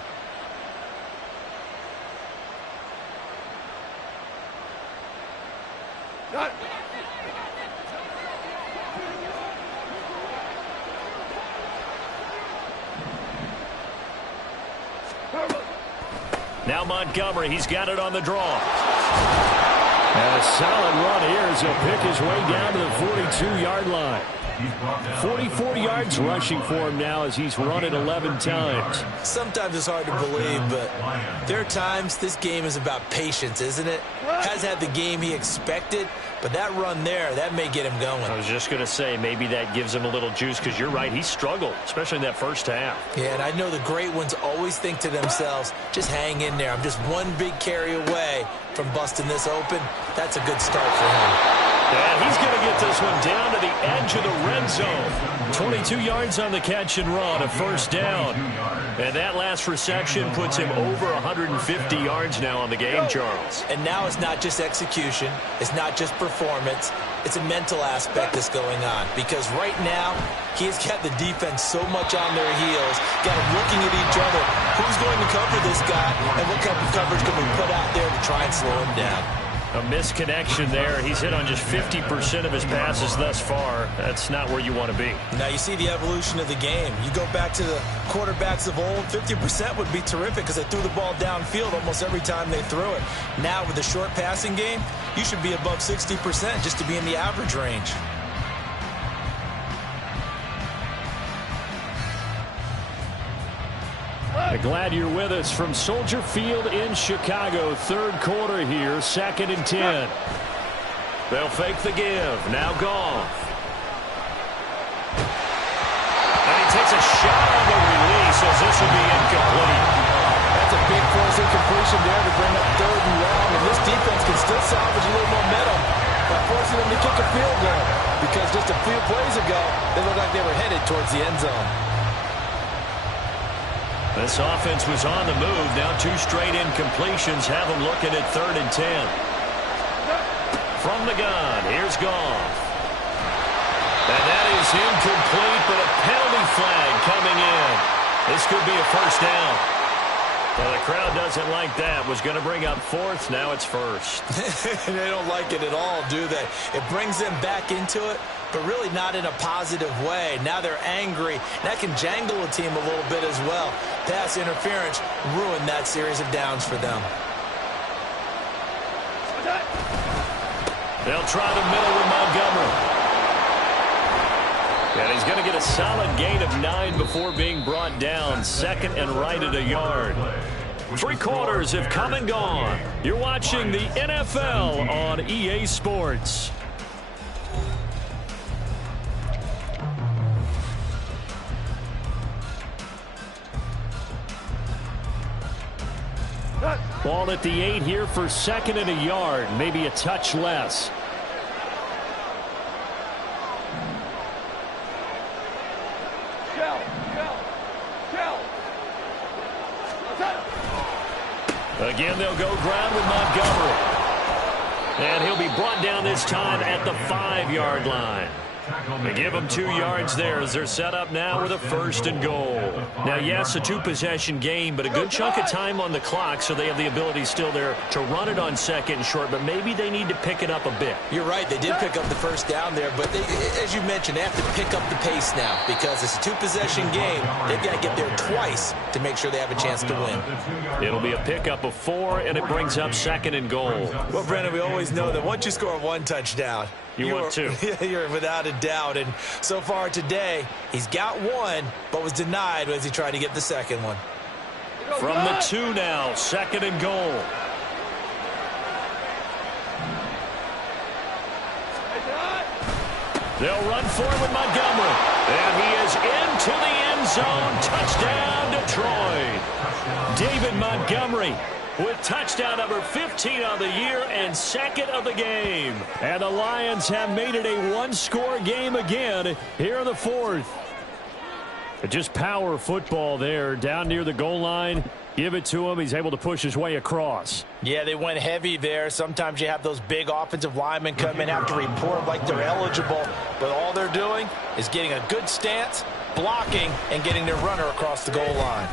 Now Montgomery, he's got it on the draw. And a solid run here as he'll pick his way down to the 42-yard line. 44 yards rushing for him now as he's run it 11 times. Sometimes it's hard to believe, but there are times this game is about patience, isn't it? Has had the game he expected, but that run there, that may get him going. I was just going to say, maybe that gives him a little juice, because you're right, he struggled, especially in that first half. Yeah, and I know the great ones always think to themselves, just hang in there. I'm just one big carry away from busting this open. That's a good start for him. And he's going to get this one down to the edge of the red zone. 22 yards on the catch and run, a first down. And that last reception puts him over 150 yards now on the game, Charles. And now it's not just execution. It's not just performance. It's a mental aspect that's going on. Because right now, he's got the defense so much on their heels, got them looking at each other. Who's going to cover this guy, and what kind of coverage can we put out there to try and slow him down? A misconnection there. He's hit on just 50% of his passes thus far. That's not where you want to be. Now you see the evolution of the game. You go back to the quarterbacks of old, 50% would be terrific because they threw the ball downfield almost every time they threw it. Now with the short passing game, you should be above 60% just to be in the average range. Glad you're with us from Soldier Field in Chicago. Third quarter here, 2nd and 10. They'll fake the give. Now Goff. And he takes a shot on the release as this will be incomplete. That's a big force incompletion there to bring up 3rd and long. And this defense can still salvage a little momentum by forcing them to kick a field goal. Because just a few plays ago, they looked like they were headed towards the end zone. This offense was on the move. Now 2 straight incompletions have them looking at 3rd and 10. From the gun, here's Goff. And that is incomplete, but a penalty flag coming in. This could be a first down. Well, the crowd doesn't like that. Was going to bring up 4th. Now it's 1st. They don't like it at all, do they? It brings them back into it, but really not in a positive way. Now they're angry. That can jangle a team a little bit as well. Pass interference ruined that series of downs for them. They'll try the middle with Montgomery. And he's going to get a solid gain of 9 before being brought down. 2nd and right at a yard. 3 quarters have come and gone. You're watching the NFL on EA Sports. Ball at the 8 here for 2nd and a yard. Maybe a touch less. Again, they'll go ground with Montgomery. And he'll be brought down this time at the 5-yard line. They give them 2 yards there as they're set up now with a 1st and goal. Now, yes, a 2-possession game, but a good chunk of time on the clock, so they have the ability still there to run it on 2nd and short, but maybe they need to pick it up a bit. You're right. They did pick up the 1st down there, but as you mentioned, they have to pick up the pace now because it's a 2-possession game. They've got to get there twice to make sure they have a chance to win. It'll be a pickup of 4, and it brings up 2nd and goal. Well, Brandon, we always know that once you score 1 touchdown, you want 2. You're without a doubt. And so far today, he's got 1, but was denied as he tried to get the 2nd one. From the 2 now, 2nd and goal. They'll run forward with Montgomery. And he is into the end zone. Touchdown, Detroit. David Montgomery with touchdown number 15 of the year and 2nd of the game. And the Lions have made it a 1-score game again here in the 4th. Just power football there down near the goal line. Give it to him. He's able to push his way across. Yeah, they went heavy there. Sometimes you have those big offensive linemen come in, have to report like they're eligible. But all they're doing is getting a good stance, blocking, and getting their runner across the goal line.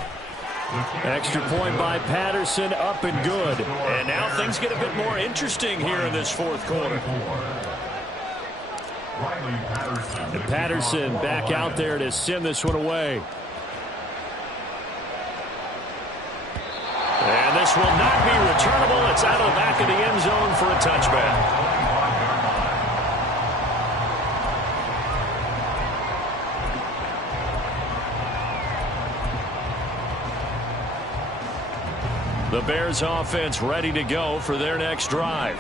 Extra point by Patterson, up and good. And now things get a bit more interesting here in this 4th quarter. And Patterson back out there to send this one away. And this will not be returnable. It's out of the back of the end zone for a touchback. The Bears offense ready to go for their next drive.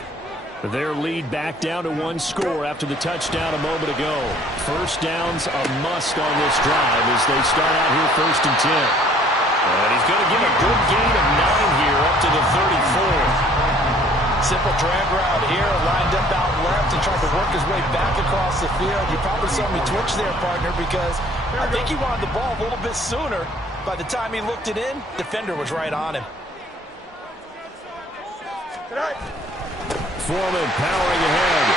Their lead back down to 1 score after the touchdown a moment ago. 1st down's a must on this drive as they start out here 1st and 10. And he's going to get a good gain of 9 here up to the 34. Simple drag route here, lined up out left and tried to work his way back across the field. You probably saw me twitch there, partner, because I think he wanted the ball a little bit sooner. By the time he looked it in, defender was right on him. Foreman powering ahead.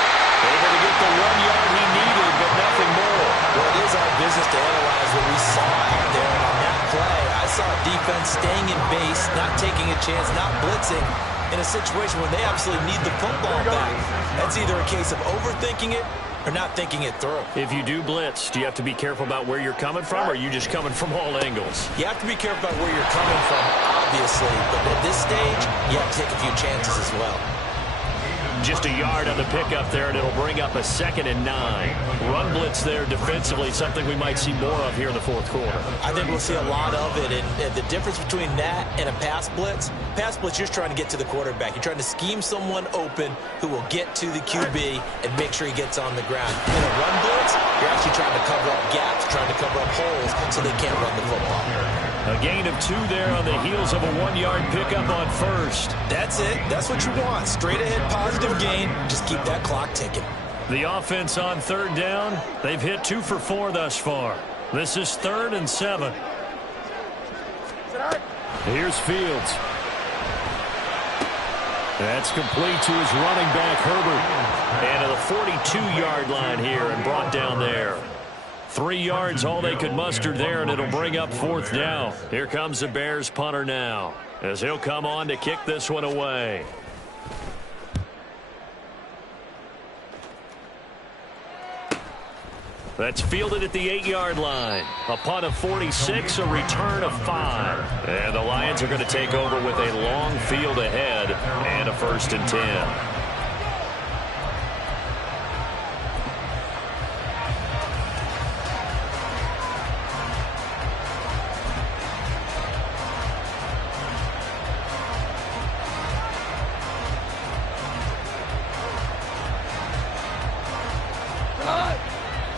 Able to get the 1 yard he needed, but nothing more. Well, it is our business to analyze what we saw out there. And on that play, I saw defense staying in base, not taking a chance, not blitzing in a situation where they absolutely need the football back. That's either a case of overthinking it or not thinking it through. If you do blitz, do you have to be careful about where you're coming from, or are you just coming from all angles? You have to be careful about where you're coming from, obviously. But at this stage, you have to take a few chances as well. Just a yard on the pickup there, and it'll bring up a 2nd and 9. Run blitz there defensively, something we might see more of here in the 4th quarter. I think we'll see a lot of it, and the difference between that and a pass blitz, you're trying to get to the quarterback. You're trying to scheme someone open who will get to the QB and make sure he gets on the ground. In a run blitz, you're actually trying to cover up gaps, trying to cover up holes so they can't run the football. A gain of 2 there on the heels of a 1-yard pickup on 1st. That's it. That's what you want. Straight ahead positive gain. Just keep that clock ticking. The offense on 3rd down. They've hit 2 for 4 thus far. This is 3rd and 7. Here's Fields. That's complete to his running back, Herbert. And to the 42-yard line here and brought down there. 3 yards, all they could muster there, and it'll bring up 4th down. Here comes the Bears punter now, as he'll come on to kick this one away. That's fielded at the 8-yard line. A punt of 46, a return of 5. And the Lions are going to take over with a long field ahead and a 1st and 10.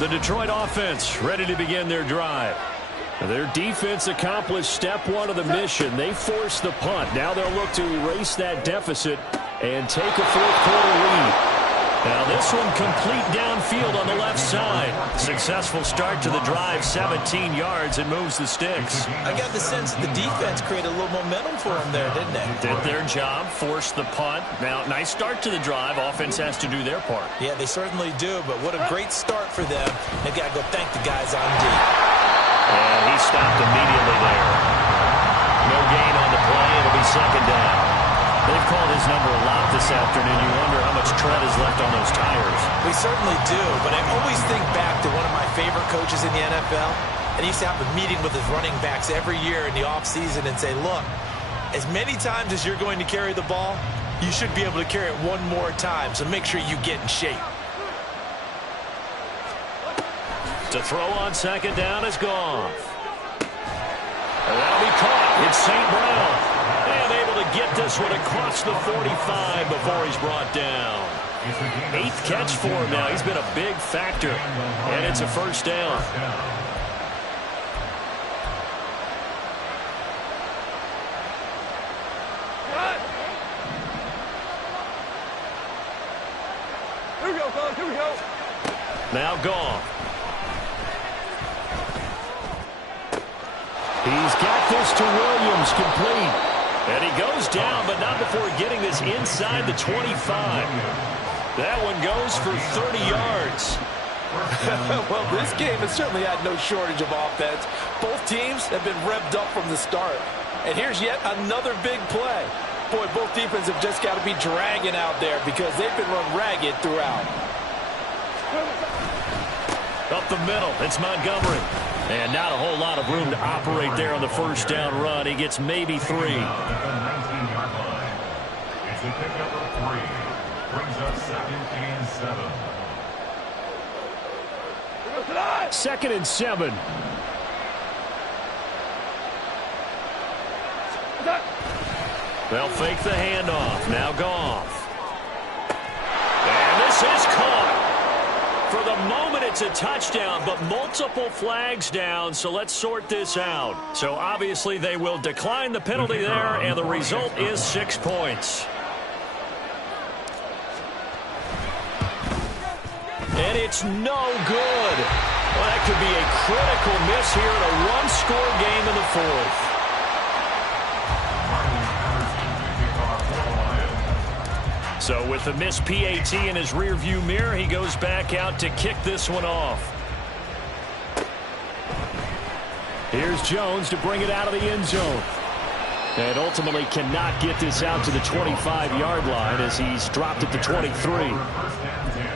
The Detroit offense ready to begin their drive. Their defense accomplished step 1 of the mission. They forced the punt. Now they'll look to erase that deficit and take a 4th quarter lead. Now this one complete downfield on the left side. Successful start to the drive, 17 yards, and moves the sticks. I got the sense that the defense created a little momentum for them there, didn't they? Did their job, forced the punt. Now, nice start to the drive. Offense has to do their part. Yeah, they certainly do, but what a great start for them. They've got to go thank the guys on D. And he stopped immediately there. No gain on the play. It'll be second down. They've called his number a lot this afternoon. You wonder how much tread is left on those tires. We certainly do, but I always think back to one of my favorite coaches in the NFL, and he used to have a meeting with his running backs every year in the offseason and say, look, as many times as you're going to carry the ball, you should be able to carry it one more time, so make sure you get in shape. To throw on second down is gone. And that'll be caught. It's St. Brown. And able to get this one across the 45 before he's brought down. 8th catch for him now. He's been a big factor. And it's a first down. Here we go, fellas. Here we go. Now gone. He's got this to Williams, complete. And he goes down, but not before getting this inside the 25. That one goes for 30 yards. Well, this game has certainly had no shortage of offense. Both teams have been revved up from the start. And here's yet another big play. Boy, both defenses have just got to be dragging out there because they've been run ragged throughout. Up the middle, it's Montgomery. And not a whole lot of room to operate there on the first down run. He gets maybe 3. At the 19-yard line. It's a pickup of 3. Brings up 2nd and 7. 2nd and 7. They'll fake the handoff. Now Goff. And this is caught. For the moment, it's a touchdown, but multiple flags down, so let's sort this out. So obviously they will decline the penalty there, and the result is 6 points. And it's no good. Well, that could be a critical miss here in a one-score game in the 4th. So with the missed PAT in his rearview mirror, he goes back out to kick this one off. Here's Jones to bring it out of the end zone. And ultimately cannot get this out to the 25-yard line as he's dropped it to 23. First and 10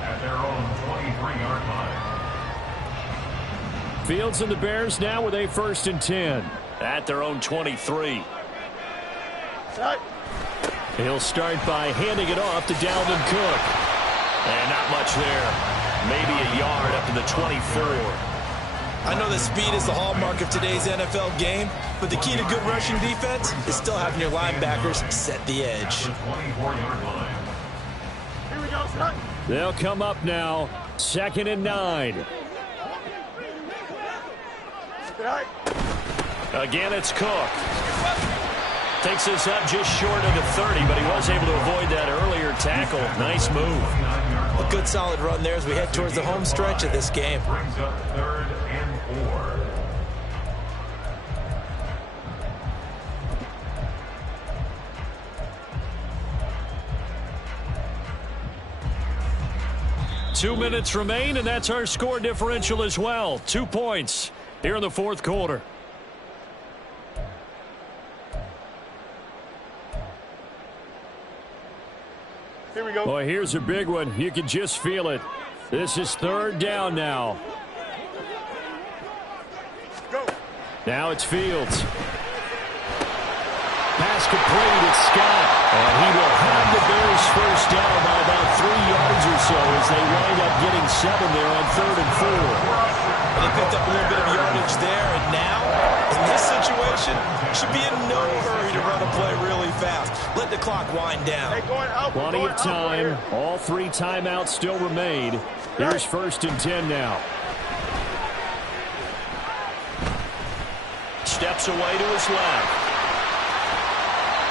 at their own 23-yard line. Fields and the Bears now with a 1st and 10. At their own 23. He'll start by handing it off to Dalvin Cook. And not much there. Maybe a yard up to the 24. I know that speed is the hallmark of today's NFL game, but the key to good rushing defense is still having your linebackers set the edge. The 24-yard line. Here we go, son. They'll come up now. 2nd and 9. Again, it's Cook. Takes this up just short of the 30, but he was able to avoid that earlier tackle. Nice move. A good solid run there as we head towards the home stretch of this game. Brings up 3rd and 4. Two minutes remain, and that's our score differential as well. 2 points here in the 4th quarter. Here we go. Boy, here's a big one. You can just feel it. This is 3rd down now. Go. Now it's Fields. Pass complete. It's Scott. And he will have the Bears first down by about 3 yards or so as they wind up getting 7 there on 3rd and 4. And they picked up a little bit of yardage there, and now, in this situation, should be in no hurry to run a play really fast. Let the clock wind down. Hey, going out. Plenty of time. All 3 timeouts still remain. Here's 1st and 10 now. Steps away to his left.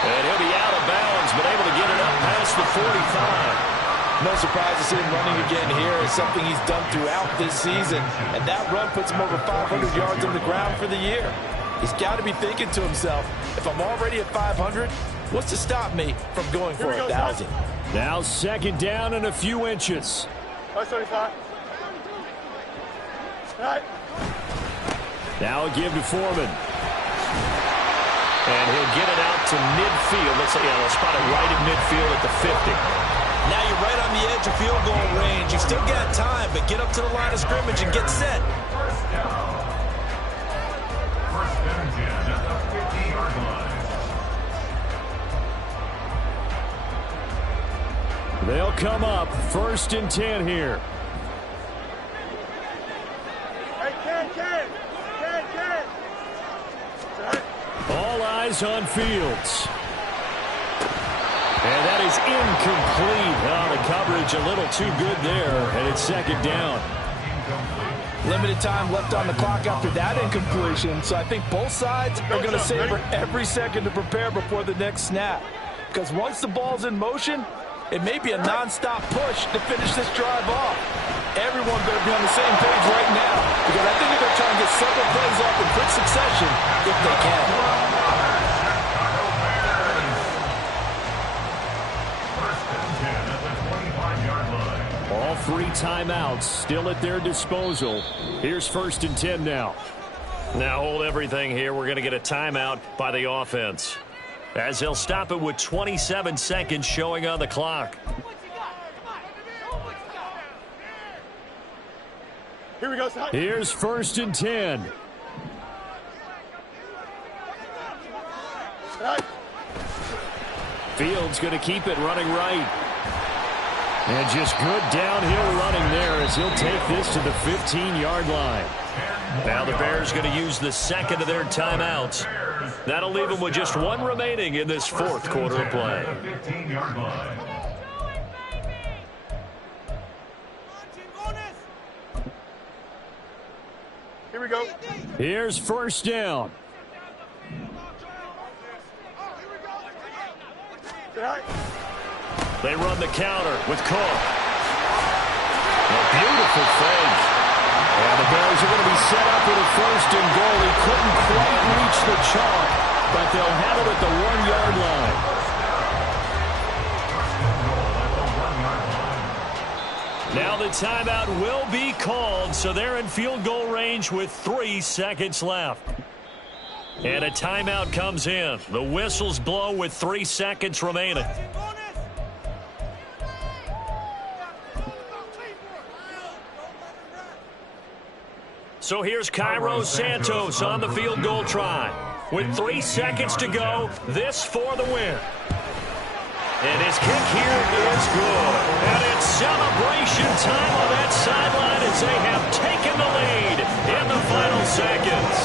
And he'll be out of bounds, but able to get it up past the 45. No surprise to see him running again here. It's something he's done throughout this season. And that run puts him over 500 yards on the ground for the year. He's got to be thinking to himself, if I'm already at 500, what's to stop me from going for 1,000? Now second down and a few inches. 35. Right. Now a give to Foreman. And he'll get it out to midfield. Let's say, they'll spot it right at midfield at the 50. Now you're right on the edge of field goal range. You've still got time, but get up to the line of scrimmage and get set. First down. First and 10 at the 50-yard line. They'll come up 1st and 10 here. Hey, Ken. All eyes on Fields. And that is incomplete. The coverage a little too good there, and it's second down. Limited time left on the clock after that incompletion, so I think both sides are going to savor every second to prepare before the next snap. Because once the ball's in motion, it may be a non-stop push to finish this drive off. Everyone better be on the same page right now, because I think they're trying to get several plays off in quick succession if they can. All 3 timeouts still at their disposal. Here's 1st and 10 now. Now hold everything here. We're going to get a timeout by the offense, as they'll stop it with 27 seconds showing on the clock. Here we go, son. Here's 1st and 10. Right. Fields going to keep it running right. And just good downhill running there as he'll take this to the 15-yard line. Now the Bears going to use the second of their timeouts. That'll leave them with just 1 remaining in this 4th quarter of play. 15-yard line. Here we go. Here's 1st down. Right. They run the counter with Cook. A beautiful fake. And the Bears are going to be set up with a 1st and goal. He couldn't quite reach the chalk, but they'll have it at the 1-yard line. Now the timeout will be called, so they're in field goal range with 3 seconds left. And a timeout comes in. The whistles blow with 3 seconds remaining. So here's Cairo Santos on the field goal try. With 3 seconds to go, this for the win. And his kick here is good. And it's celebration time on that sideline as they have taken the lead in the final seconds.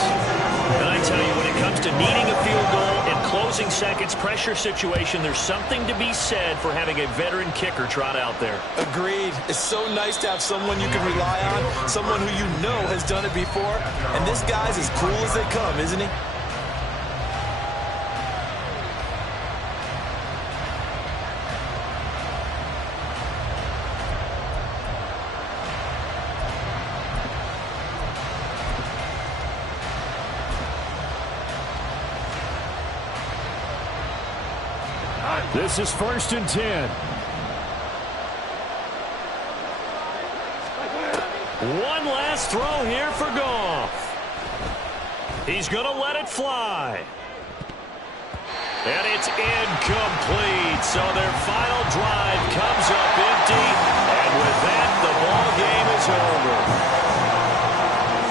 And I tell you, when it comes to needing a field goal in closing seconds, pressure situation, there's something to be said for having a veteran kicker trot out there. Agreed. It's so nice to have someone you can rely on, someone who you know has done it before. And this guy's as cool as they come, isn't he? This is 1st and 10. One last throw here for Goff. He's going to let it fly. And it's incomplete. So their final drive comes up empty. And with that, the ball game is over.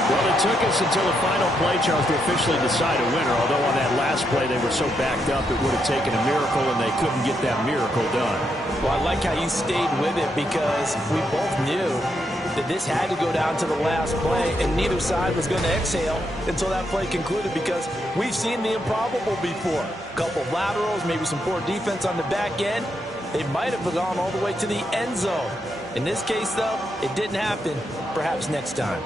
Well, it took us until the final play, Charles, to officially decide a winner. Although on that last play they were so backed up, it would have taken a miracle, and they couldn't get that miracle done. Well, I like how you stayed with it because we both knew that this had to go down to the last play, and neither side was going to exhale until that play concluded because we've seen the improbable before. A couple of laterals, maybe some poor defense on the back end. They might have gone all the way to the end zone. In this case, though, it didn't happen. Perhaps next time.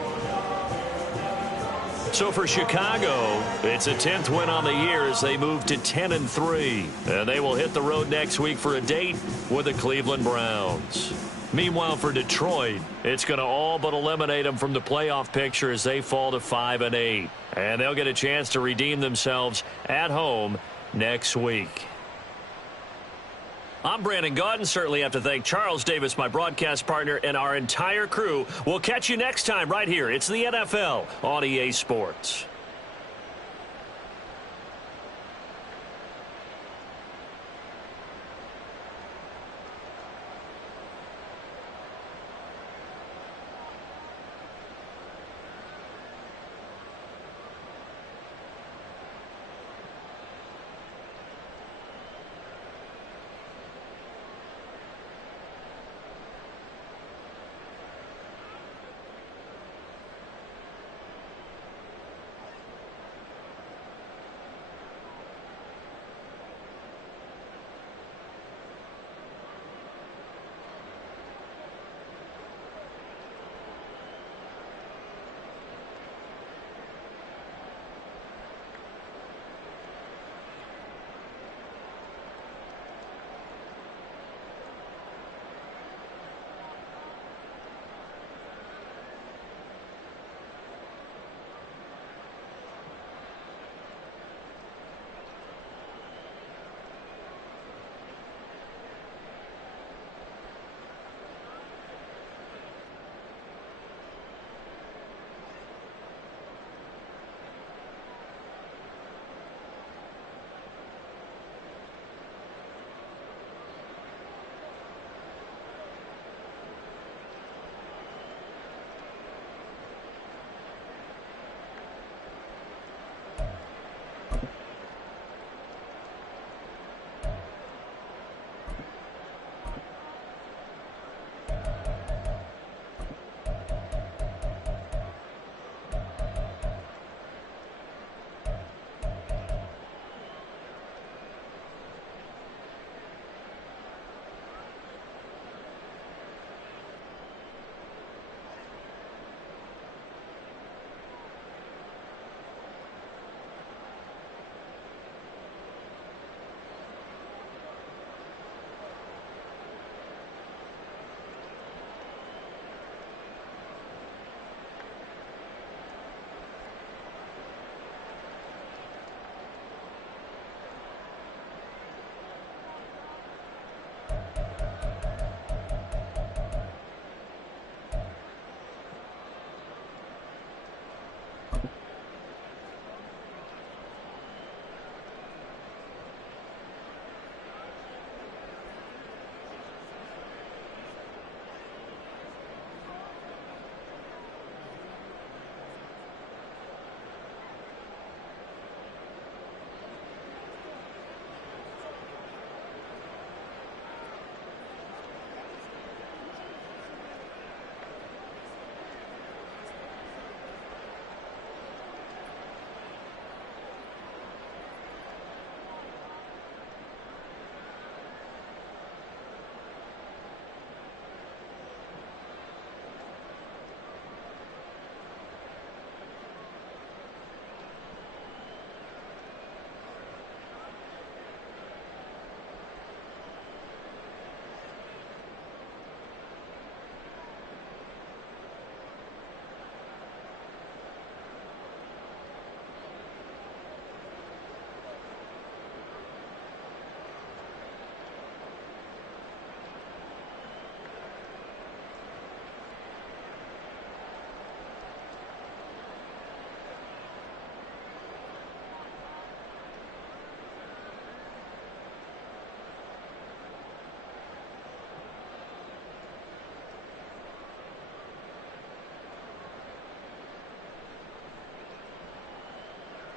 So for Chicago, it's a 10th win on the year as they move to 10-3. And they will hit the road next week for a date with the Cleveland Browns. Meanwhile, for Detroit, it's going to all but eliminate them from the playoff picture as they fall to 5-8. And they'll get a chance to redeem themselves at home next week. I'm Brandon Gaudin. Certainly have to thank Charles Davis, my broadcast partner, and our entire crew. We'll catch you next time right here. It's the NFL on EA Sports.